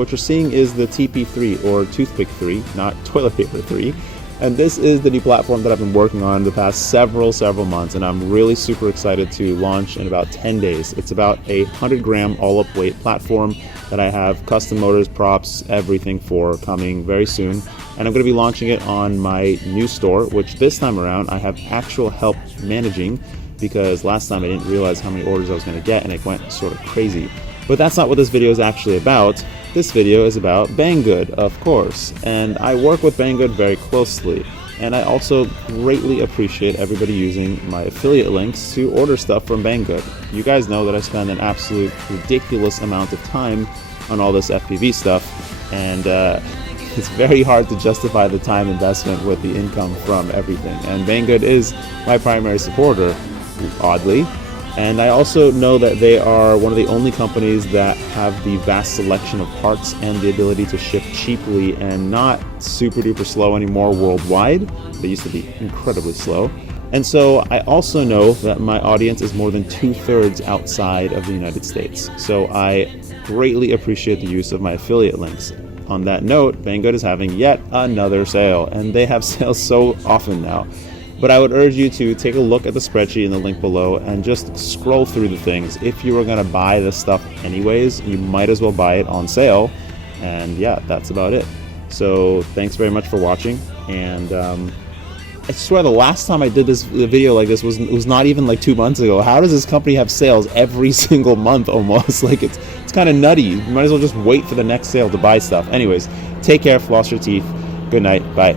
what you're seeing is the TP3, or Toothpick 3, not toilet paper 3. And this is the new platform that I've been working on the past several months, and I'm really super excited to launch in about 10 days. It's about a 100-gram all-up weight platform that I have custom motors, props, everything for coming very soon. And I'm going to be launching it on my new store, which this time around I have actual help managing, because last time I didn't realize how many orders I was going to get and it went sort of crazy. But that's not what this video is actually about. This video is about Banggood, of course, and I work with Banggood very closely, and I also greatly appreciate everybody using my affiliate links to order stuff from Banggood. You guys know that I spend an absolute ridiculous amount of time on all this FPV stuff, and it's very hard to justify the time investment with the income from everything, and Banggood is my primary supporter, oddly. And I also know that they are one of the only companies that have the vast selection of parts and the ability to ship cheaply and not super duper slow anymore worldwide. They used to be incredibly slow. And so I also know that my audience is more than 2/3 outside of the United States. So I greatly appreciate the use of my affiliate links. On that note, Banggood is having yet another sale, and they have sales so often now. But I would urge you to take a look at the spreadsheet in the link below and just scroll through the things. If you were going to buy this stuff anyways, you might as well buy it on sale. And yeah, that's about it. So thanks very much for watching. And I swear the last time I did this video like this was not even like 2 months ago. How does this company have sales every single month almost? Like it's kind of nutty. You might as well just wait for the next sale to buy stuff. Anyways, take care, floss your teeth. Good night. Bye.